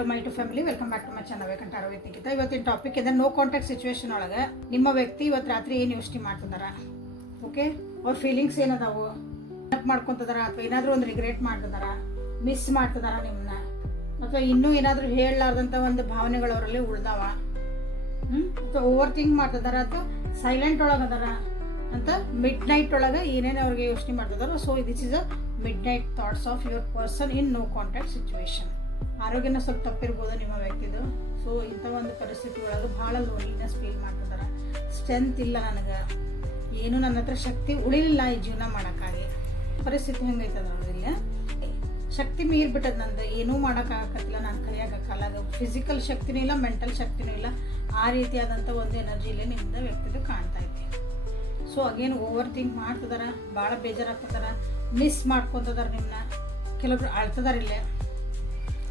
Hello my to family, welcome back to my channel ವೇಕಂಠ ಆರೋಗ್ಯ ನಿಖಿತ. ಇವತ್ತಿನ ಟಾಪಿಕ್ ಇದೆ ನೋ ಕಾಂಟ್ಯಾಕ್ಟ್ ಸಿಚುವೇಶನ್ ಒಳಗೆ ನಿಮ್ಮ ವ್ಯಕ್ತಿ ಇವತ್ತು ರಾತ್ರಿ ಏನು ಯೋಚನೆ ಮಾಡ್ತಿದಾರ, ಓಕೆ, ಅವ್ರ ಫೀಲಿಂಗ್ಸ್ ಏನದಾವು, ನೆನಪು ಮಾಡ್ಕೊತಿದಾರ ಅಥವಾ ಏನಾದರೂ ಒಂದು ರಿಗ್ರೆಟ್ ಮಾಡ್ತಿದಾರ, ಮಿಸ್ ಮಾಡ್ತಿದಾರ ನಿಮ್ಮನ್ನ, ಅಥವಾ ಇನ್ನೂ ಏನಾದರೂ ಹೇಳಲಾರ್ದಂಥ ಒಂದು ಭಾವನೆಗಳು ಅವರಲ್ಲಿ ಉಳ್ದಾವ, ಅಥವಾ ಓವರ್ ಥಿಂಕ್ ಮಾಡ್ತಿದಾರ ಅಥವಾ ಸೈಲೆಂಟ್ ಒಳಗೆ ಅದಾರ ಅಂತ ಮಿಡ್ ನೈಟ್ ಒಳಗೆ ಏನೇನು ಅವ್ರಿಗೆ ಯೋಚನೆ ಮಾಡ್ತಿದಾರೋ. So this is a midnight thoughts of your person in no contact situation. ಆರೋಗ್ಯನ ಸ್ವಲ್ಪ ತಪ್ಪಿರ್ಬೋದು ನಿಮ್ಮ ವ್ಯಕ್ತಿದು. ಸೊ ಇಂಥ ಒಂದು ಪರಿಸ್ಥಿತಿ ಒಳಗೆ ಭಾಳ ಲೋನ್ಲಿನೆಸ್ ಫೀಲ್ ಮಾಡ್ತಿದ್ದಾರೆ. ಸ್ಟ್ರೆಂತ್ ಇಲ್ಲ, ನನಗೆ ಏನು ನನ್ನ ಹತ್ರ ಶಕ್ತಿ ಉಳಿಲಿಲ್ಲ ಈ ಜೀವನ ಮಾಡೋಕ್ಕಾಗಿ. ಪರಿಸ್ಥಿತಿ ಹೆಂಗೈತದ ಇಲ್ಲ, ಶಕ್ತಿ ಮೀರ್ಬಿಟ್ಟದ ನಂದು, ಏನೂ ಮಾಡೋಕ್ಕಾಗತ್ತಿಲ್ಲ, ನಾನು ಕೈಯಾಗಲ್ಲ, ಫಿಸಿಕಲ್ ಶಕ್ತಿನೂ ಇಲ್ಲ, ಮೆಂಟಲ್ ಶಕ್ತಿನೂ ಇಲ್ಲ. ಆ ರೀತಿಯಾದಂಥ ಒಂದು ಎನರ್ಜಿಲೇ ನಿಮ್ದು ವ್ಯಕ್ತಿದು ಕಾಣ್ತಾ ಐತಿ. ಸೊ ಅಗೇನು ಓವರ್ ಥಿಂಕ್ ಮಾಡ್ತಿದಾರ, ಭಾಳ ಬೇಜಾರಾಗ್ತದಾರ, ಮಿಸ್ ಮಾಡ್ಕೊತದಾರ ನಿಮ್ಮನ್ನ. ಕೆಲವೊಬ್ರು ಅಳ್ತದಾರಿಲ್ಲೇ,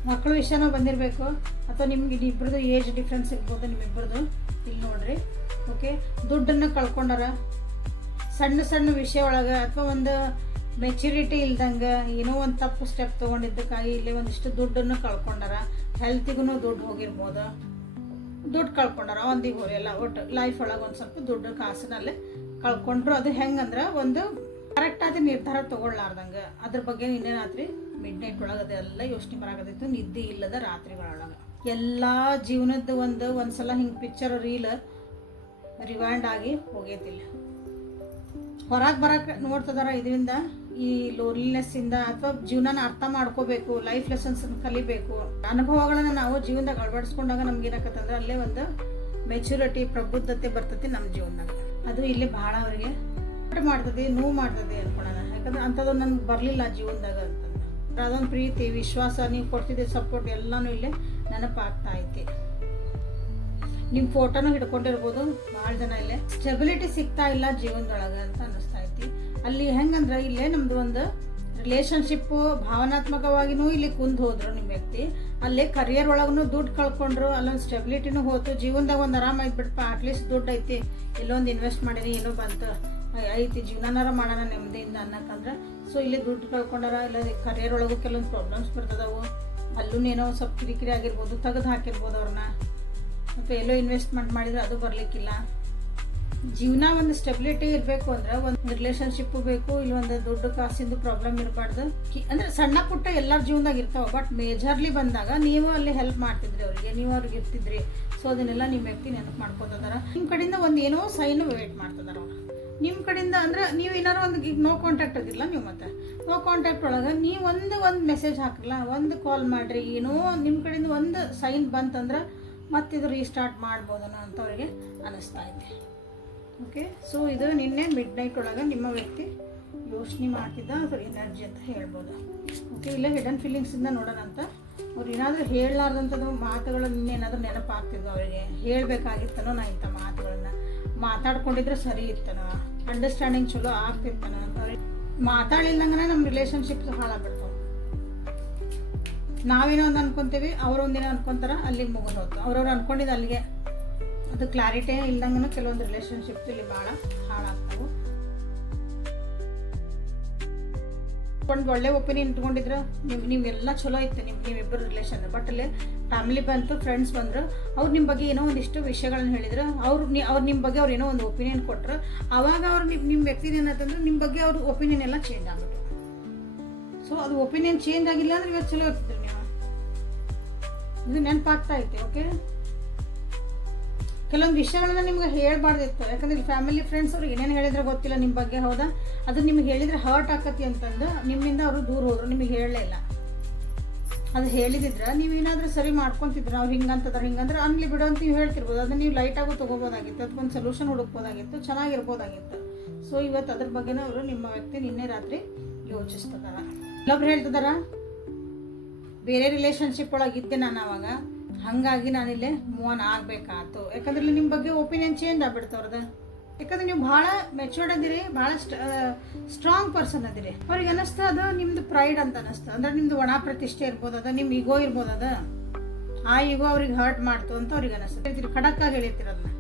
ಮಕ್ಕಳು ವಿಷಯನೂ ಬಂದಿರಬೇಕು, ಅಥವಾ ನಿಮ್ಗೆ ಇಬ್ಬರದು ಏಜ್ ಡಿಫ್ರೆನ್ಸ್ ಇರ್ಬೋದು ನಿಮ್ಮಿಬ್ಬರದು. ಇಲ್ಲಿ ನೋಡ್ರಿ, ಓಕೆ, ದುಡ್ಡನ್ನು ಕಳ್ಕೊಂಡಾರ ಸಣ್ಣ ಸಣ್ಣ ವಿಷಯ ಒಳಗೆ, ಅಥವಾ ಒಂದು ಮೆಚ್ಯೂರಿಟಿ ಇಲ್ದಂಗೆ ಏನೋ ಒಂದು ತಪ್ಪು ಸ್ಟೆಪ್ ತೊಗೊಂಡಿದ್ದಕ್ಕಾಗಿ ಇಲ್ಲಿ ಒಂದಿಷ್ಟು ದುಡ್ಡನ್ನು ಕಳ್ಕೊಂಡಾರ. ಹೆಲ್ತಿಗೂ ದುಡ್ಡು ಹೋಗಿರ್ಬೋದು, ದುಡ್ಡು ಕಳ್ಕೊಂಡಾರ, ಒಂದಿಗೆ ಹೋರಿಲ್ಲ, ಒಟ್ಟು ಲೈಫ್ ಒಳಗೆ ಒಂದು ಸ್ವಲ್ಪ ದುಡ್ಡು ಕಾಸಿನಲ್ಲೇ ಕಳ್ಕೊಂಡ್ರು. ಅದು ಹೆಂಗಂದ್ರೆ ಒಂದು ಕರೆಕ್ಟಾದ ನಿರ್ಧಾರ ತೊಗೊಳ್ಲಾರ್ದಂಗೆ. ಅದ್ರ ಬಗ್ಗೆ ನಿನ್ನೆ ರಾತ್ರಿ ಮಿಡ್ ನೈಟ್ ಒಳಗೆ ಅದೆಲ್ಲ ಯೋಚನೆ ಬರಾಕತ್ತಿತ್ತು, ನಿದ್ದೆ ಇಲ್ಲದ ರಾತ್ರಿಗಳೊಳಗೆ. ಎಲ್ಲ ಜೀವನದ ಒಂದ್ಸಲ ಹಿಂಗೆ ಪಿಕ್ಚರ್ ರೀಲ್ ರಿವೈಂಡ್ ಆಗಿ ಹೋಗೈತಿಲ್ಲ. ಹೊರಗೆ ಬರಕ್ಕೆ ನೋಡ್ತಿದಾರ ಇದರಿಂದ, ಈ ಲೋನ್ಲಿನೆಸ್ಸಿಂದ, ಅಥವಾ ಜೀವನನ ಅರ್ಥ ಮಾಡ್ಕೋಬೇಕು, ಲೈಫ್ ಲೆಸನ್ಸ್ ಕಲಿಬೇಕು. ಅನುಭವಗಳನ್ನ ನಾವು ಜೀವನದಾಗ ಅಳವಡಿಸ್ಕೊಂಡಾಗ ನಮ್ಗೆ ಏನಾಕತ್ತಂದ್ರೆ ಅಲ್ಲೇ ಒಂದು ಮೆಚುರಿಟಿ, ಪ್ರಬುದ್ಧತೆ ಬರ್ತೈತಿ ನಮ್ಮ ಜೀವನದಾಗ. ಅದು ಇಲ್ಲಿ ಭಾಳ ಅವರಿಗೆ ಮಾಡ್ತದೆ, ನೋವು ಮಾಡ್ತದೆ ಅನ್ಕೊಳ್ಳೋಣ. ಯಾಕಂದ್ರೆ ಅಂಥದ್ದು ನನ್ಗೆ ಬರಲಿಲ್ಲ ಜೀವನದಾಗ ಅಂತಂದ್ರೆ ಅದೊಂದು ಪ್ರೀತಿ, ವಿಶ್ವಾಸ, ನೀವು ಕೊಡ್ತಿದ್ದೆ ಸಪೋರ್ಟ್ ಎಲ್ಲನೂ ಇಲ್ಲೇ ನೆನಪಾಗ್ತಾ ಐತಿ. ನಿಮ್ಮ ಫೋಟೋನು ಹಿಡ್ಕೊಂಡಿರ್ಬೋದು ಭಾಳ ಜನ. ಇಲ್ಲೇ ಸ್ಟೆಬಿಲಿಟಿ ಸಿಗ್ತಾ ಇಲ್ಲ ಜೀವನದೊಳಗೆ ಅಂತ ಅನ್ನಿಸ್ತಾ ಐತಿ. ಅಲ್ಲಿ ಹೆಂಗಂದ್ರೆ ಇಲ್ಲೇ ನಮ್ದು ಒಂದು ರಿಲೇಶನ್ಶಿಪ್ಪು ಭಾವನಾತ್ಮಕವಾಗಿನೂ ಇಲ್ಲಿ ಕುಂದು ಹೋದ್ರು ನಿಮ್ಮ ವ್ಯಕ್ತಿ. ಅಲ್ಲೇ ಕರಿಯರ್ ಒಳಗೂ ದುಡ್ಡು ಕಳ್ಕೊಂಡ್ರು, ಅಲ್ಲೊಂದು ಸ್ಟೆಬಿಲಿಟಿನೂ ಹೋಯ್ತು. ಜೀವನದಾಗ ಒಂದು ಆರಾಮ ಐತ್ಬಿಡಪ್ಪ, ಅಟ್ಲೀಸ್ಟ್ ದುಡ್ಡು ಐತಿ, ಎಲ್ಲೊಂದು ಇನ್ವೆಸ್ಟ್ ಮಾಡೀನಿ, ಏನೋ ಬಂತು ಐತಿ, ಜೀವನನಾರ ಮಾಡೋಣ ನೆಮ್ಮದಿಯಿಂದ ಅನ್ನಕ್ಕಂದ್ರೆ. ಸೊ ಇಲ್ಲಿ ದುಡ್ಡು ಕಳ್ಕೊಂಡಾರ, ಇಲ್ಲ ಕರಿಯರ್ ಒಳಗೂ ಕೆಲವೊಂದು ಪ್ರಾಬ್ಲಮ್ಸ್ ಬರ್ತದವು. ಅಲ್ಲೂ ಏನೋ ಸ್ವಲ್ಪ ಕಿರಿಕಿರಿ ಆಗಿರ್ಬೋದು, ತೆಗೆದು ಹಾಕಿರ್ಬೋದು ಅವ್ರನ್ನ, ಅಥವಾ ಎಲ್ಲೋ ಇನ್ವೆಸ್ಟ್ಮೆಂಟ್ ಮಾಡಿದ್ರೆ ಅದು ಬರಲಿಕ್ಕಿಲ್ಲ. ಜೀವನ ಒಂದು ಸ್ಟೆಬಿಲಿಟಿ ಇರಬೇಕು ಅಂದ್ರೆ ಒಂದು ರಿಲೇಶನ್ಶಿಪ್ಪು ಬೇಕು, ಇಲ್ಲಿ ಒಂದು ದುಡ್ಡು ಕಾಸಿಂದು ಪ್ರಾಬ್ಲಮ್ ಇರಬಾರ್ದು. ಅಂದ್ರೆ ಸಣ್ಣ ಪುಟ್ಟ ಎಲ್ಲರ ಜೀವನದಾಗ ಇರ್ತಾವ, ಬಟ್ ಮೇಜರ್ಲಿ ಬಂದಾಗ ನೀವು ಅಲ್ಲಿ ಹೆಲ್ಪ್ ಮಾಡ್ತಿದ್ರಿ ಅವರಿಗೆ, ನೀವು ಅವ್ರಿಗೆ ಇರ್ತಿದ್ರಿ. ಸೊ ಅದನ್ನೆಲ್ಲ ನಿಮ್ಮ ವ್ಯಕ್ತಿ ನೆನಪು ಮಾಡ್ಕೋತಿದಾರ. ನಿಮ್ಮ ಕಡೆಯಿಂದ ಒಂದು ಏನೋ ಸೈನ್ ವೇಟ್ ಮಾಡ್ತಿದಾರ ಅವ್ರು ನಿಮ್ಮ ಕಡೆಯಿಂದ. ಅಂದ್ರೆ ನೀವು ಏನಾರು ಒಂದು ನೋ ಕಾಂಟ್ಯಾಕ್ಟ್ ಆಗಿರಲ್ಲ, ನೀವು ಮತ್ತೆ ನೋ ಕಾಂಟ್ಯಾಕ್ಟ್ ಒಳಗೆ ನೀವು ಒಂದು ಮೆಸೇಜ್ ಹಾಕಿರಲ್ಲ, ಒಂದು ಕಾಲ್ ಮಾಡಿರಿ, ಏನೋ ನಿಮ್ಮ ಕಡೆಯಿಂದ ಒಂದು ಸೈನ್ ಬಂತಂದ್ರೆ ಮತ್ತಿದು ರೀಸ್ಟಾರ್ಟ್ ಮಾಡ್ಬೋದನ ಅಂತ ಅವರಿಗೆ ಅನ್ನಿಸ್ತಾ ಇದೆ. ಓಕೆ, ಸೊ ಇದು ನಿನ್ನೆ ಮಿಡ್ ನೈಟ್ ಒಳಗೆ ನಿಮ್ಮ ವ್ಯಕ್ತಿ ಯೋಚನೆ ಮಾಡ್ತಿದ್ದ ಅದ್ರ ಎನರ್ಜಿ ಅಂತ ಹೇಳ್ಬೋದು. ಓಕೆ, ಇಲ್ಲೇ ಹಿಡನ್ ಫೀಲಿಂಗ್ಸಿಂದ ನೋಡೋಣ ಅಂತ. ಅವ್ರು ಏನಾದರೂ ಹೇಳಲಾರ್ದಂಥದ್ದು ಮಾತುಗಳು ಏನಾದರೂ ನೆನಪಾಗ್ತಿದ್ವು ಅವರಿಗೆ, ಹೇಳಬೇಕಾಗಿತ್ತನೋ ನಾ ಇಂಥ ಮಾತುಗಳನ್ನ ಮಾತಾಡ್ಕೊಂಡಿದ್ರೆ ಸರಿ ಇತ್ತನೋ, ಅಂಡರ್ಸ್ಟ್ಯಾಂಡಿಂಗ್ ಚಲೋ ಆಗ್ತಿತ್ತನೋ ಅಂತ. ಅವ್ರಿಗೆ ಮಾತಾಡಿಲ್ಲಂಗನ ನಮ್ಮ ರಿಲೇಷನ್ಶಿಪ್ಸ್ ಹಾಳಾಗ್ಬಿಡ್ತಾವೆ. ನಾವೇನೋ ಒಂದು ಅನ್ಕೊತೀವಿ, ಅವರೊಂದಿನ ಅನ್ಕೊತಾರ, ಅಲ್ಲಿಗೆ ಮುಗಿದು ಹೋಗ್ತು. ಅವ್ರವ್ರು ಅನ್ಕೊಂಡಿದ್ದು ಅಲ್ಲಿಗೆ. ಅದು ಕ್ಲಾರಿಟಿ ಇಲ್ದಂಗೂ ಕೆಲವೊಂದು ರಿಲೇಷನ್ಶಿಪ್ಸ್ ಇಲ್ಲಿ ಭಾಳ ಹಾಳಾಗ್ತವೆ. ಒಂದು ಒಳ್ಳೆ ಒಪಿನಿಯನ್ ಇಟ್ಕೊಂಡಿದ್ರೆ ನಿಮ್ಗೆಲ್ಲ ಚಲೋ ಇತ್ತು ನೀವಿಬ್ಬರು ರಿಲೇಷನ್. ಬಟ್ ಅಲ್ಲಿ ಫ್ಯಾಮಿಲಿ ಬಂತು, ಫ್ರೆಂಡ್ಸ್ ಬಂದರು, ಅವ್ರು ನಿಮ್ಮ ಬಗ್ಗೆ ಏನೋ ಒಂದಿಷ್ಟು ವಿಷಯಗಳನ್ನ ಹೇಳಿದ್ರು, ಅವ್ರು ನಿಮ್ಮ ಬಗ್ಗೆ ಅವ್ರು ಏನೋ ಒಂದು ಒಪಿನಿಯನ್ ಕೊಟ್ಟರು. ಆವಾಗ ಅವ್ರು ನಿಮ್ಮ ವ್ಯಕ್ತಿ ಏನಂತಂದ್ರೆ ನಿಮ್ಮ ಬಗ್ಗೆ ಅವ್ರ ಒಪಿನಿಯನ್ ಎಲ್ಲ ಚೇಂಜ್ ಆಗ್ಬಿಟ್ಟು. ಸೊ ಅದು ಒಪಿನಿಯನ್ ಚೇಂಜ್ ಆಗಿಲ್ಲ ಅಂದ್ರೆ ಇವತ್ತು ಚಲೋ ಇರ್ತಿದ್ರು ನೀವು. ಇದು ನೆನಪಾಗ್ತಾ ಐತೆ. ಓಕೆ, ಕೆಲವೊಂದು ವಿಷಯಗಳನ್ನ ನಿಮ್ಗೆ ಹೇಳ್ಬಾರ್ದಿತ್ತು, ಯಾಕಂದ್ರೆ ಇಲ್ಲಿ ಫ್ಯಾಮಿಲಿ ಫ್ರೆಂಡ್ಸ್ ಅವ್ರು ಏನೇನು ಹೇಳಿದ್ರೆ ಗೊತ್ತಿಲ್ಲ ನಿಮ್ಮ ಬಗ್ಗೆ. ಹೌದಾ, ಅದು ನಿಮ್ಗೆ ಹೇಳಿದ್ರೆ ಹರ್ಟ್ ಆಕತಿ ಅಂತಂದು ನಿಮ್ಮಿಂದ ಅವರು ದೂರ ಹೋದ್ರು, ನಿಮಗೆ ಹೇಳಲೇ ಇಲ್ಲ. ಅದು ಹೇಳಿದಿದ್ರೆ ನೀವೇನಾದರೂ ಸರಿ ಮಾಡ್ಕೊತಿದ್ರು, ಅವ್ರು ಹಿಂಗಂತದ್ರೆ ಹಿಂಗಂದ್ರೆ ಅನ್ಲಿ ಬಿಡು ಅಂತ ನೀವು ಹೇಳ್ತಿರ್ಬೋದು. ಅದನ್ನ ನೀವು ಲೈಟಾಗೂ ತೊಗೋಬೋದಾಗಿತ್ತು, ಅದಕ್ಕೊಂದು ಸೊಲ್ಯೂಷನ್ ಹುಡುಕ್ಬೋದಾಗಿತ್ತು, ಚೆನ್ನಾಗಿರ್ಬೋದಾಗಿತ್ತು. ಸೊ ಇವತ್ತು ಅದ್ರ ಬಗ್ಗೆನೂ ಅವರು ನಿಮ್ಮ ವ್ಯಕ್ತಿ ನಿನ್ನೆ ರಾತ್ರಿ ಯೋಚಿಸ್ತದಾರ. ಇನ್ನೊಬ್ರು ಹೇಳ್ತಿದಾರ, ಬೇರೆ ರಿಲೇಷನ್ಶಿಪ್ ಒಳಗಿದ್ದೆ ನಾನು ಅವಾಗ, ಹಾಗಾಗಿ ನಾನಿಲ್ಲೇ ಮೂವ್ ಆನ್ ಆಗಬೇಕಾಯ್ತು. ಯಾಕಂದ್ರೆ ಇಲ್ಲಿ ನಿಮ್ಮ ಬಗ್ಗೆ ಒಪಿನಿಯನ್ ಚೇಂಜ್ ಆಗ್ಬಿಡ್ತವ್ರದ್ದು. ಯಾಕಂದ್ರೆ ನೀವು ಭಾಳ ಮೆಚೂರ್ಡ್ ಅದಿರಿ, ಭಾಳ ಸ್ಟ್ರಾಂಗ್ ಪರ್ಸನ್ ಅದಿರಿ. ಅವ್ರಿಗೆ ಅನ್ನಿಸ್ತಾ ಅದು ನಿಮ್ದು ಪ್ರೈಡ್ ಅಂತ ಅನ್ನಿಸ್ತು. ಅಂದ್ರೆ ನಿಮ್ದು ಒಣ ಪ್ರತಿಷ್ಠೆ ಇರ್ಬೋದು, ಅದು ನಿಮ್ಮ ಈಗೋ ಇರ್ಬೋದು, ಅದು ಆ ಈಗೋ ಅವ್ರಿಗೆ ಹರ್ಟ್ ಮಾಡ್ತು ಅಂತ ಅವ್ರಿಗೆ ಅನ್ನಿಸ್ತು. ಹೇಳ್ತೀರಿ, ಖಡಕ್ಕಾಗಿ ಹೇಳಿರ್ತೀರದನ್ನ,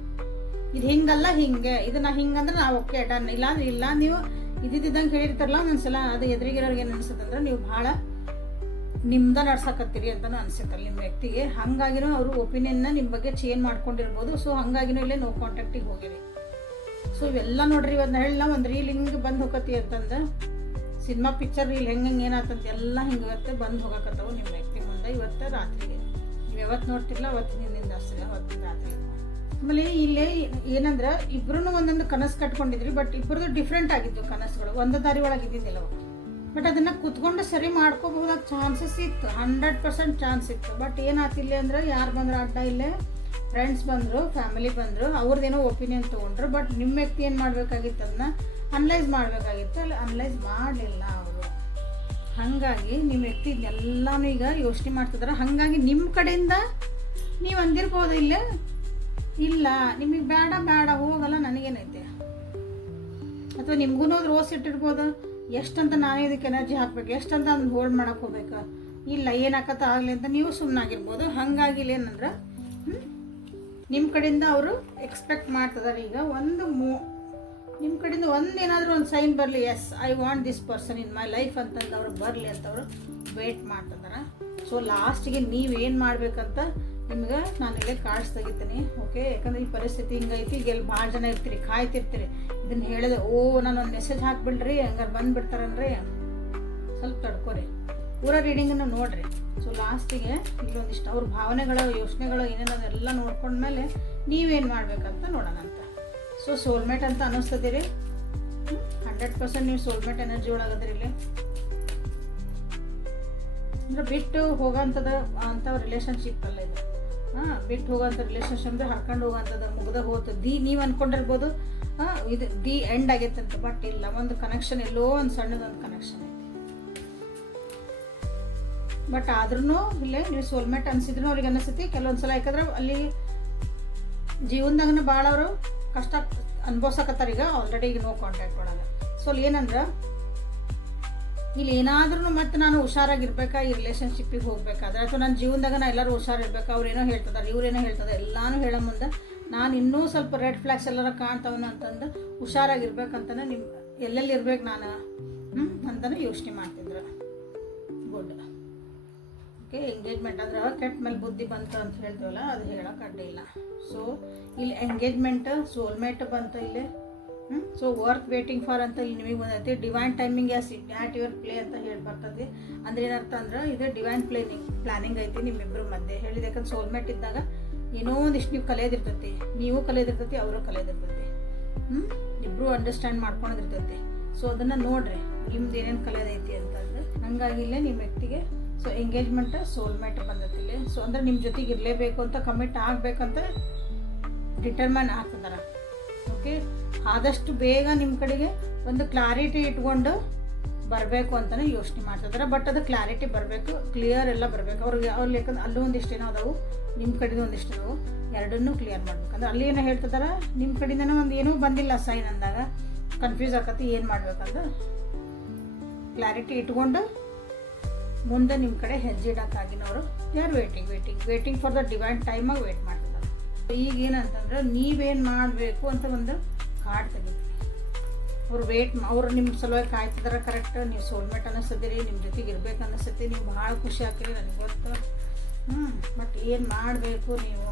ಇದು ಹಿಂಗಲ್ಲ ಹಿಂಗೆ, ಇದನ್ನ ಹಿಂಗಂದ್ರೆ ನಾವು ಓಕೆ ಡನ್, ಇಲ್ಲ ಅಂದ್ರೆ ಇಲ್ಲ. ನೀವು ಇದ್ದಿದ್ದಂಗೆ ಹೇಳಿರ್ತಾರಲ್ಲ ಒಂದೊಂದ್ಸಲ, ಅದು ಎದುರಿಗಿರೋರ್ಗೆ ಏನು ಅನಿಸುತ್ತೆ ಅಂದ್ರೆ ನೀವು ಭಾಳ ನಿಮ್ದ ನಡ್ಸಕತ್ತೀರಿ ಅಂತಲೂ ಅನ್ಸುತ್ತಲ್ಲ ನಿಮ್ಮ ವ್ಯಕ್ತಿಗೆ. ಹಾಗಾಗಿನೂ ಅವರು ಒಪಿನಿಯನ್ನ ನಿಮ್ಮ ಬಗ್ಗೆ ಚೇಂಜ್ ಮಾಡ್ಕೊಂಡಿರ್ಬೋದು. ಸೊ ಹಾಗಾಗಿನೂ ಇಲ್ಲೇ ನೋ ಕಾಂಟ್ಯಾಕ್ಟಿಗೆ ಹೋಗಿರಿ. ಸೊ ಇವೆಲ್ಲ ನೋಡ್ರಿ, ಇವತ್ತು ಹೇಳ ಒಂದು ರೀಲ್ ಹಿಂಗೆ ಬಂದು ಹೋಗತಿ ಅಂತಂದು ಸಿನಿಮಾ ಪಿಕ್ಚರ್ ರೀಲ್ ಹೆಂಗೆ ಏನಾತಂತ ಎಲ್ಲ ಹಿಂಗೆ ಬಂದು ಹೋಗಕತ್ತವು ನಿಮ್ಮ ವ್ಯಕ್ತಿ ಮುಂದೆ ಇವತ್ತು ರಾತ್ರಿಗೆ. ನೀವು ಯಾವತ್ತು ನೋಡ್ತಿರಲ್ಲ ಅವತ್ತಿನಿಂದ ಅಷ್ಟೇ, ಅವತ್ತಿನ ರಾತ್ರಿ. ಆಮೇಲೆ ಇಲ್ಲೇ ಏನಂದ್ರೆ ಇಬ್ರು ಒಂದೊಂದು ಕನಸು ಕಟ್ಕೊಂಡಿದ್ರಿ, ಬಟ್ ಇಬ್ಬರದು ಡಿಫ್ರೆಂಟ್ ಆಗಿದ್ದು ಕನಸುಗಳು, ಒಂದು ದಾರಿ ಒಳಗೆ ಇದ್ದಿದ್ದಿಲ್ಲ. ಬಟ್ ಅದನ್ನು ಕುತ್ಕೊಂಡು ಸರಿ ಮಾಡ್ಕೋಬಹುದಾದ ಚಾನ್ಸಸ್ ಇತ್ತು, 100% ಚಾನ್ಸ್ ಇತ್ತು. ಬಟ್ ಏನಾತಿಲ್ಲ ಅಂದ್ರೆ ಯಾರು ಬಂದ್ರು ಅಡ್ಡ, ಇಲ್ಲೇ ಫ್ರೆಂಡ್ಸ್ ಬಂದರು, ಫ್ಯಾಮಿಲಿ ಬಂದರು, ಅವ್ರದ್ದೇನೋ ಒಪಿನಿಯನ್ ತೊಗೊಂಡ್ರು. ಬಟ್ ನಿಮ್ಮ ವ್ಯಕ್ತಿ ಏನು ಮಾಡಬೇಕಾಗಿತ್ತು, ಅದನ್ನ ಅನಲೈಸ್ ಮಾಡಬೇಕಾಗಿತ್ತು. ಅಲ್ಲಿ ಅನಲೈಸ್ ಮಾಡಲಿಲ್ಲ ಅವರು. ಹಾಗಾಗಿ ನಿಮ್ಮ ವ್ಯಕ್ತಿ ಇದೆಲ್ಲನೂ ಈಗ ಯೋಚನೆ ಮಾಡ್ತಿದ್ದಾರೆ. ಹಾಗಾಗಿ ನಿಮ್ಮ ಕಡೆಯಿಂದ ನೀವು ಅಂದಿರ್ಬೋದು ಇಲ್ಲೇ, ಇಲ್ಲ ನಿಮಗೆ ಬೇಡ ಬೇಡ ಹೋಗಲ್ಲ ನನಗೇನೈತೆ, ಅಥವಾ ನಿಮ್ಗೂ ರೋಸ್ ಇಟ್ಟಿರ್ಬೋದು, ಎಷ್ಟಂತ ನಾನೇ ಇದಕ್ಕೆ ಎನರ್ಜಿ ಹಾಕ್ಬೇಕು, ಎಷ್ಟಂತ ಅದನ್ನ ಹೋಲ್ಡ್ ಮಾಡಕ್ಕೆ ಹೋಗ್ಬೇಕು, ಇಲ್ಲ ಏನಾಕತ್ತ ಆಗಲಿ ಅಂತ ನೀವು ಸುಮ್ಮನಾಗಿರ್ಬೋದು. ಹಾಗಾಗಿ ಏನಂದ್ರೆ ನಿಮ್ಮ ಕಡೆಯಿಂದ ಅವರು ಎಕ್ಸ್ಪೆಕ್ಟ್ ಮಾಡ್ತಿದ್ದಾರೆ ಈಗ ನಿಮ್ಮ ಕಡೆಯಿಂದ ಏನಾದರೂ ಒಂದು ಸೈನ್ ಬರಲಿ, yes I want this person in my life ಅಂತಂದು ಅವ್ರು ಬರಲಿ ಅಂತ ಅವರು ವೇಟ್ ಮಾಡ್ತಿದ್ದಾರೆ. ಸೊ ಲಾಸ್ಟಿಗೆ ನೀವೇನು ಮಾಡಬೇಕಂತ ನಿಮ್ಗೆ ನಾನು ಇಲ್ಲೇ ಕಾರ್ಡ್ಸ್ ತೆಗಿತೀನಿ. ಓಕೆ, ಯಾಕಂದ್ರೆ ಈ ಪರಿಸ್ಥಿತಿ ಹಿಂಗೈತಿ. ಈಗ ಎಲ್ಲಿ ಭಾಳ ಜನ ಇರ್ತೀರಿ, ಕಾಯ್ತಿರ್ತೀರಿ. ಇದನ್ನು ಹೇಳಿದೆ, ನಾನೊಂದು ಮೆಸೇಜ್ ಹಾಕ್ಬಿಡ್ರಿ, ಹಂಗಾರೆ ಬಂದುಬಿಡ್ತಾರನ್ರಿ, ಸ್ವಲ್ಪ ತಡ್ಕೊರಿ, ಪೂರ ರೀಡಿಂಗನ್ನು ನೋಡಿರಿ. ಸೊ ಲಾಸ್ಟಿಗೆ ಇಲ್ಲೊಂದಿಷ್ಟು ಅವ್ರ ಭಾವನೆಗಳು, ಯೋಚನೆಗಳು ಏನೇನದೆಲ್ಲ ನೋಡ್ಕೊಂಡ್ಮೇಲೆ ನೀವೇನು ಮಾಡ್ಬೇಕಂತ ನೋಡೋಣ ಅಂತ. ಸೊ ಸೋಲ್ಮೇಟ್ ಅಂತ ಅನ್ನಿಸ್ತದಿರಿ, 100% ನೀವು ಸೋಲ್ಮೇಟ್ ಎನರ್ಜಿ ಒಳಗದ್ರಿ ಇಲ್ಲಿ. ಅಂದ್ರೆ ಬಿಟ್ಟು ಹೋಗೋಂಥದ್ದು ಅಂಥವು ರಿಲೇಷನ್ಶಿಪ್ ಅಲ್ಲ ಇದು. ಬಿಟ್ಟು ಹೋಗೋಂಥ ರಿಲೇಷನ್ಶಿಪ್ ಅಂದರೆ ಹರ್ಕೊಂಡು ಹೋಗೋಂಥದ್ದು, ಮುಗ್ದ ಹೋತು ನೀವು ಅಂದ್ಕೊಂಡಿರ್ಬೋದು ಇದು ದಿ ಎಂಡ್ ಆಗೈತೆ ಅಂತ. ಬಟ್ ಇಲ್ಲ, ಒಂದು ಕನೆಕ್ಷನ್, ಎಲ್ಲೋ ಒಂದು ಸಣ್ಣದೊಂದು ಕನೆಕ್ಷನ್ ಐತಿ. ಬಟ್ ಆದ್ರೂ ಇಲ್ಲೇ ನೀವು ಸೋಲ್ಮೇಟ್ ಅನ್ಸಿದ್ರು ಅವ್ರಿಗೆ ಅನಿಸ್ತೈತಿ ಕೆಲವೊಂದ್ಸಲ. ಯಾಕಂದ್ರೆ ಅಲ್ಲಿ ಜೀವನದಾಗನ ಭಾಳ ಅವರು ಕಷ್ಟ ಅನುಭವಿಸಕತ್ತಾರೆ ಈಗ ಆಲ್ರೆಡಿ, ಈಗ ನೋ ಕಾಂಟ್ಯಾಕ್ಟ್ ಒಳಗೆ. ಸೊ ಅಲ್ಲಿ ಏನಂದ್ರೆ ಇಲ್ಲಿ ಏನಾದ್ರೂ ಮತ್ತೆ ನಾನು ಹುಷಾರಾಗಿರ್ಬೇಕಾ ಈ ರಿಲೇಷನ್ಶಿಪ್ಪಿಗೆ ಹೋಗ್ಬೇಕಾದ್ರೆ, ಅಥವಾ ನನ್ನ ಜೀವನದಾಗ ನಾನು ಎಲ್ಲರೂ ಹುಷಾರಿರ್ಬೇಕಾ, ಅವ್ರೇನೋ ಹೇಳ್ತಿದ್ದಾರೆ ಇವ್ರೇನೋ ಹೇಳ್ತದೆ ಎಲ್ಲಾನು ಹೇಳೋ ಮುಂದೆ ನಾನು ಇನ್ನೂ ಸ್ವಲ್ಪ ರೆಡ್ ಫ್ಲಾಗ್ಸ್ ಎಲ್ಲರ ಕಾಣ್ತಾವನ ಅಂತಂದು ಹುಷಾರಾಗಿರ್ಬೇಕಂತನೇ ನಿಮ್ಮ ಎಲ್ಲೆಲ್ಲಿ ಇರ್ಬೇಕು ನಾನು ಅಂತಲೇ ಯೋಚನೆ ಮಾಡ್ತಿದ್ರು. ಗುಡ್. ಓಕೆ, ಎಂಗೇಜ್ಮೆಂಟ್ ಅಂದ್ರೆ ಕೆಟ್ಟ ಮೇಲೆ ಬುದ್ಧಿ ಬಂತು ಅಂತ ಹೇಳ್ತೀವಲ್ಲ, ಅದು ಹೇಳೋಕೆ ಅಡ್ಡಿಲ್ಲ. ಸೊ ಇಲ್ಲಿ ಎಂಗೇಜ್ಮೆಂಟ್ ಸೋಲ್ಮೇಟ್ ಬಂತು ಇಲ್ಲಿ. ಸೊ ವರ್ತ್ ವೇಟಿಂಗ್ ಫಾರ್ ಅಂತ ಇಲ್ಲಿ ನಿಮಗೆ ಬಂದೈತಿ. Divine timing at your play ಅಂತ ಹೇಳಿ ಬರ್ತದೆ. ಅಂದ್ರೆ ಏನರ್ಥ ಅಂದ್ರೆ ಇದು ಡಿವೈನ್ ಪ್ಲಾನಿಂಗ್ ಐತಿ ನಿಮ್ಮಿಬ್ಬರ ಮಧ್ಯೆ ಹೇಳಿದೆ. ಯಾಕಂದ್ರೆ ಸೋಲ್ಮೇಟ್ ಇದ್ದಾಗ ಏನೋ ಒಂದಿಷ್ಟು ನೀವು ಕಲಿಯೋದಿರ್ತೈತಿ, ನೀವು ಕಲಿಯೋದಿರ್ತೈತಿ, ಅವರು ಕಲಿಯೋದಿರ್ತೈತಿ. ಇಬ್ಬರು ಅಂಡರ್ಸ್ಟ್ಯಾಂಡ್ ಮಾಡ್ಕೊಳೋದಿರ್ತೈತಿ. ಸೊ ಅದನ್ನು ನೋಡ್ರಿ ನಿಮ್ದು ಏನೇನು ಕಲಿಯೋದೈತಿ ಅಂತಂದ್ರೆ. ಹಂಗಾಗಿ ಇಲ್ಲೇ ನಿಮ್ಮ ವ್ಯಕ್ತಿಗೆ ಸೊ ಎಂಗೇಜ್ಮೆಂಟ್ ಸೋಲ್ಮೇಟ್ ಬಂದೈತಿ ಇಲ್ಲಿ. ಸೊ ಅಂದ್ರೆ ನಿಮ್ಮ ಜೊತೆಗೆ ಇರಲೇಬೇಕು ಅಂತ, ಕಮಿಟ್ ಆಗಬೇಕಂತ ಡಿಟರ್ಮೈನ್ ಆಗ್ತಿದಾರೆ. ಓಕೆ, ಆದಷ್ಟು ಬೇಗ ನಿಮ್ಮ ಕಡೆಗೆ ಒಂದು ಕ್ಲಾರಿಟಿ ಇಟ್ಕೊಂಡು ಬರಬೇಕು ಅಂತಲೇ ಯೋಚನೆ ಮಾಡ್ತಿದ್ದಾರೆ. ಬಟ್ ಅದು ಕ್ಲಾರಿಟಿ ಬರಬೇಕು, ಕ್ಲಿಯರ್ ಎಲ್ಲ ಬರಬೇಕು ಅವ್ರಿಗೆ. ಅವ್ರು ಯಾಕಂದ್ರೆ ಅಲ್ಲೂ ಒಂದಿಷ್ಟು ಏನೋ ಅದಾವು, ನಿಮ್ಮ ಕಡೆದು ಒಂದಿಷ್ಟು ಅದಾವು, ಎರಡನ್ನೂ ಕ್ಲಿಯರ್ ಮಾಡ್ಬೇಕಂದ್ರೆ ಅಲ್ಲಿ ಏನೋ ಹೇಳ್ತಿದ್ದಾರೆ ನಿಮ್ಮ ಕಡೆಯಿಂದನೂ ಒಂದು ಏನೂ ಬಂದಿಲ್ಲ ಸೈನ್ ಅಂದಾಗ ಕನ್ಫ್ಯೂಸ್ ಆಕತಿ ಏನು ಮಾಡ್ಬೇಕಂತ ಕ್ಲಾರಿಟಿ ಇಟ್ಕೊಂಡು ಮುಂದೆ ನಿಮ್ಮ ಕಡೆ ಹೆಜ್ಜೆ ಇಡೋಕ್ಕಾಗಿನವರು ಯಾರು ವೇಟಿಂಗ್ ಫಾರ್ ದ ಡಿವೈನ್ ಟೈಮಾಗಿ ವೇಟ್ ಮಾಡ್ತಿದ್ದಾರೆ. ಈಗ ಏನಂತಂದ್ರೆ ನೀವೇನು ಮಾಡಬೇಕು ಅಂತ ಒಂದು ಕಾರ್ಡ್ ತೆಗಿತೀವಿ. ಅವ್ರು ನಿಮ್ಮ ಸಲುವಾಗಿ ಕಾಯ್ತಿದಾರೆ, ಕರೆಕ್ಟ್. ನೀವು ಸೋಲ್ಮೇಟ್ ಅನ್ನಿಸ್ತಿದ್ದೀರಿ, ನಿಮ್ಮ ಜೊತೆಗೆ ಇರ್ಬೇಕು ಅನ್ನಿಸ್ತೈತಿ, ನೀವು ಭಾಳ ಖುಷಿ ಆಗ್ತೀರಿ ನನಗೆ ಗೊತ್ತು. ಬಟ್ ಏನು ಮಾಡಬೇಕು ನೀವು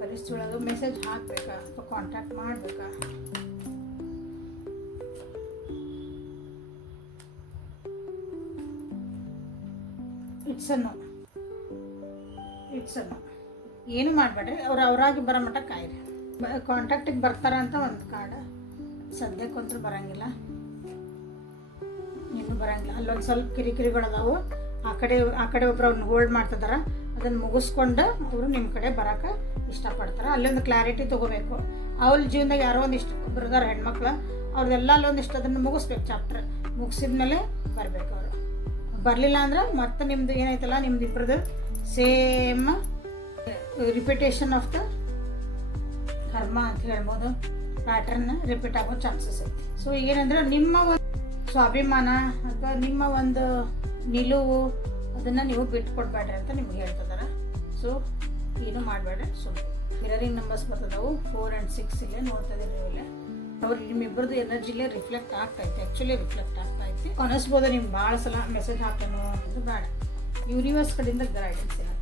ಪರಿಸ್ಥಿತಿ ಒಳಗೆ ಮೆಸೇಜ್ ಹಾಕಬೇಕಾ ಅಥವಾ ಕಾಂಟ್ಯಾಕ್ಟ್ ಮಾಡಬೇಕಾ? It's a no. ಏನು ಮಾಡಬೇಡ್ರಿ, ಅವರಾಗಿ ಬರೋ ಮಟ್ಟ ಕಾಯಿರಿ. ಕಾಂಟ್ಯಾಕ್ಟಿಗೆ ಬರ್ತಾರ ಅಂತ ಒಂದು ಕಾರ್ಡ್ ಸದ್ಯಕ್ಕಂತೂ ಬರೋಂಗಿಲ್ಲ, ಇನ್ನೂ ಬರೋಂಗಿಲ್ಲ. ಅಲ್ಲೊಂದು ಸ್ವಲ್ಪ ಕಿರಿಕಿರಿಗಳದಾವು. ಆ ಕಡೆ ಒಬ್ರು ಅವ್ರನ್ನ ಹೋಲ್ಡ್ ಮಾಡ್ತಿದಾರ, ಅದನ್ನು ಮುಗಿಸ್ಕೊಂಡು ಅವರು ನಿಮ್ಮ ಕಡೆ ಬರೋಕೆ ಇಷ್ಟಪಡ್ತಾರೆ. ಅಲ್ಲೊಂದು ಕ್ಲಾರಿಟಿ ತೊಗೋಬೇಕು. ಅವ್ರ ಜೀವನದಾಗ ಯಾರೋ ಒಂದಿಷ್ಟು ಒಬ್ರದಾರ ಹೆಣ್ಮಕ್ಳು, ಅವ್ರದ್ದೆಲ್ಲ ಅಲ್ಲೊಂದಿಷ್ಟು ಅದನ್ನು ಮುಗಿಸ್ಬೇಕು. ಚಾಪ್ಟರ್ ಮುಗಿಸಿದ್ಮೇಲೆ ಬರಬೇಕು ಅವರು. ಬರಲಿಲ್ಲ ಅಂದ್ರೆ ಮತ್ತೆ ನಿಮ್ಮದು ಏನೈತಲ್ಲ, ನಿಮ್ದು ಇಬ್ಬರದು ಸೇಮ್ ರಿಪಿಟೇಷನ್ ಆಫ್ ದ ಕರ್ಮ ಅಂತ ಹೇಳ್ಬೋದು. ಪ್ಯಾಟರ್ನ್ ರಿಪೀಟ್ ಆಗೋ ಚಾನ್ಸಸ್ ಐತಿ. ಸೊ ಏನಂದ್ರೆ ನಿಮ್ಮ ಒಂದು ಸ್ವಾಭಿಮಾನ ಅಥವಾ ನಿಮ್ಮ ಒಂದು ನಿಲುವು ಅದನ್ನು ನೀವು ಬಿಟ್ಕೊಡ್ಬೇಡ್ರಿ ಅಂತ ನಿಮ್ಗೆ ಹೇಳ್ತಿದ್ದಾರೆ. ಸೊ ಏನು ಮಾಡಬೇಡ್ರಿ, ಸುಮ್ಮನೆ ಮಿರರಿಂಗ್ ನಂಬರ್ಸ್ ಬರ್ತದವು 4 and 6 ಇಲ್ಲೇ ನೋಡ್ತಾ ಇದ್ದೀರಿ ನೀವು ಇಲ್ಲೇ. ಅವ್ರಿಗೆ ನಿಮ್ಮಿಬ್ಬರದು ಎನರ್ಜಿಲೇ ರಿಫ್ಲೆಕ್ಟ್ ಆಗ್ತೈತೆ, ಆ್ಯಕ್ಚುಲಿ ರಿಫ್ಲೆಕ್ಟ್ ಆಗ್ತೈತೆ. ಅನಿಸ್ಬೋದು ನಿಮ್ಗೆ ಭಾಳ ಸಲ ಮೆಸೇಜ್ ಹಾಕೋಣ ಅದು ಬೇಡ, ಯೂನಿವರ್ಸ್ ಕಡೆಯಿಂದ ಗೈಡೆನ್ಸ್ ಇರುತ್ತೆ.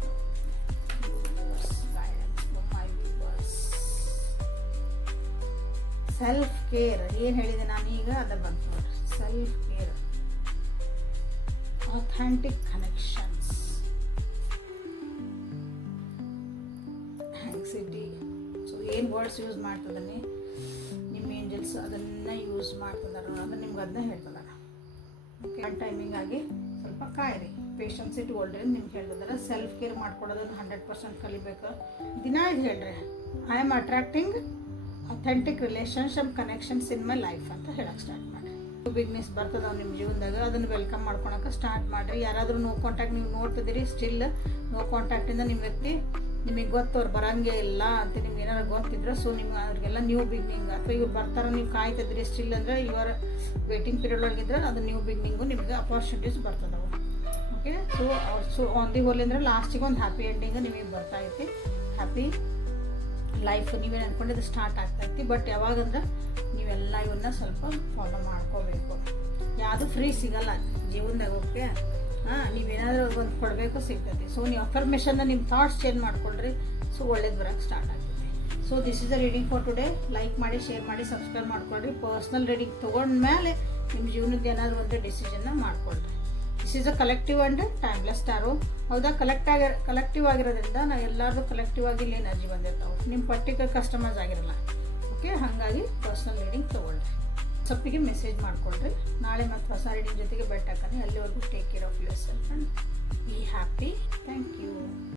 ಸೆಲ್ಫ್ ಕೇರ್ ಏನು ಹೇಳಿದೆ ನಾನೀಗ ಅದು ಬಂತು ನೋಡ್ರಿ. Self care, authentic connections, anxiety. So ಏನು ವರ್ಡ್ಸ್ ಯೂಸ್ ಮಾಡ್ತದನಿ ನಿಮ್ಮ ಏಂಜಲ್ಸ್ ಅದನ್ನು ಯೂಸ್ ಮಾಡ್ತಿದಾರ, ಅದು ನಿಮ್ಗೆ ಅದನ್ನ ಹೇಳ್ತಿದಾರ. ಓಕೆ, ಒನ್ ಟೈಮಿಂಗ್ ಆಗಿ ಸ್ವಲ್ಪ ಕಾಯಿರಿ, ಪೇಷನ್ಸ್ ಇಟ್ಕೊಳ್ರಿ ನಿಮ್ಗೆ ಹೇಳ್ತಿದಾರೆ. ಸೆಲ್ಫ್ ಕೇರ್ ಮಾಡ್ಕೊಡೋದನ್ನು 100% ಕಲಿಬೇಕು. ದಿನ ಇದು ಹೇಳ್ರಿ, I am attracting authentic relationship connections in my life ಅಂತ ಹೇಳಕ್ಕೆ ಸ್ಟಾರ್ಟ್ ಮಾಡಿರಿ. ಬಿಗ್ನೆಸ್ ಬರ್ತದೆ ನಿಮ್ಮ ಜೀವನದಾಗ, ಅದನ್ನು ವೆಲ್ಕಮ್ ಮಾಡ್ಕೊಳಕ್ಕೆ ಸ್ಟಾರ್ಟ್ ಮಾಡಿರಿ. ಯಾರಾದರೂ ನೋ ಕಾಂಟ್ಯಾಕ್ಟ್ ನೀವು ನೋಡ್ತಿದ್ದೀರಿ, ಸ್ಟಿಲ್ ನೋ ಕಾಂಟ್ಯಾಕ್ಟಿಂದ ನಿಮ್ಮ ವ್ಯಕ್ತಿ ನಿಮಗೆ ಗೊತ್ತು ಅವ್ರು ಬರೋಂಗೆ ಇಲ್ಲ ಅಂತ ನಿಮ್ಗೆ ಏನಾದ್ರು ಗೊತ್ತಿದ್ರೆ, ಸೊ ನಿಮ್ಗೆ ಅವ್ರಿಗೆಲ್ಲ ನ್ಯೂ ಬಿಗ್ನಿಂಗ್ ಅಥವಾ ಇವ್ರು ಬರ್ತಾರೆ ನೀವು ಕಾಯ್ತಿದ್ರಿ ಸ್ಟಿಲ್ ಅಂದರೆ ಇವರ ವೇಟಿಂಗ್ ಪೀರಿಯಡ್ ಒಳಗಿದ್ರೆ ಅದು ನ್ಯೂ ಬಿಗ್ನಿಂಗು ನಿಮಗೆ ಅಪಾರ್ಚುನಿಟೀಸ್ ಬರ್ತದವು. Okay, so on the whole ಅಂದರೆ ಲಾಸ್ಟಿಗೆ ಒಂದು ಹ್ಯಾಪಿ ಎಂಡಿಂಗ್ ನಿಮಗೆ ಬರ್ತೈತಿ. ಹ್ಯಾಪಿ ಲೈಫ್ ನೀವೇನು ಅಂದ್ಕೊಂಡಿದ್ದು ಸ್ಟಾರ್ಟ್ ಆಗ್ತೈತಿ. ಬಟ್ ಯಾವಾಗಂದ್ರೆ ನೀವೆಲ್ಲ ಇವನ್ನ ಸ್ವಲ್ಪ ಫಾಲೋ ಮಾಡ್ಕೋಬೇಕು. ಯಾವುದು ಫ್ರೀ ಸಿಗಲ್ಲ ಜೀವನದಾಗ. ಓಕೆ, ನೀವೇನಾದರೂ ಒಂದು ಕೊಡಬೇಕು ಸಿಗ್ತೈತಿ. ಸೊ ನೀವು ಅಫರ್ಮೇಷನ್ನ ನಿಮ್ಮ ಥಾಟ್ಸ್ ಚೇಂಜ್ ಮಾಡ್ಕೊಳ್ರಿ, ಸೊ ಒಳ್ಳೇದು ಬರೋಕ್ಕೆ ಸ್ಟಾರ್ಟ್ ಆಗ್ತೈತಿ. So this is the reading for today. Like ಮಾಡಿ, ಶೇರ್ ಮಾಡಿ, ಸಬ್ಸ್ಕ್ರೈಬ್ ಮಾಡ್ಕೊಳ್ರಿ. ಪರ್ಸ್ನಲ್ ರೀಡಿಂಗ್ ತೊಗೊಂಡ್ಮೇಲೆ ನಿಮ್ಮ ಜೀವನದ ಏನಾದರೂ ಒಂದು ಡಿಸಿಷನ್ನ ಮಾಡ್ಕೊಳ್ರಿ. This is a collective and timeless star. ಹೌದಾ, ಕಲೆಕ್ಟಿವ್ ಆಗಿರೋದ್ರಿಂದ ನಾವು ಎಲ್ಲರೂ ಕಲೆಕ್ಟಿವ್ ಆಗಿ ಇಲ್ಲಿ ಎನರ್ಜಿ ಬಂದಿರ್ತಾವೆ, ನಿಮ್ಮ ಪರ್ಟಿಕ್ಯುಲರ್ ಕಸ್ಟಮರ್ಸ್ ಆಗಿರಲ್ಲ. ಓಕೆ, ಹಾಗಾಗಿ ಪರ್ಸ್ನಲ್ ರೀಡಿಂಗ್ ತೊಗೊಳ್ರಿ, ಸೊಪ್ಪಿಗೆ ಮೆಸೇಜ್ ಮಾಡ್ಕೊಳ್ರಿ. ನಾಳೆ ಮತ್ತು ಹೊಸ ರೀಡಿಂಗ್ ಜೊತೆಗೆ ಬೆಟ್ಟಾಕನೆ. ಅಲ್ಲಿವರೆಗೂ take care of yourself and be happy. Thank you.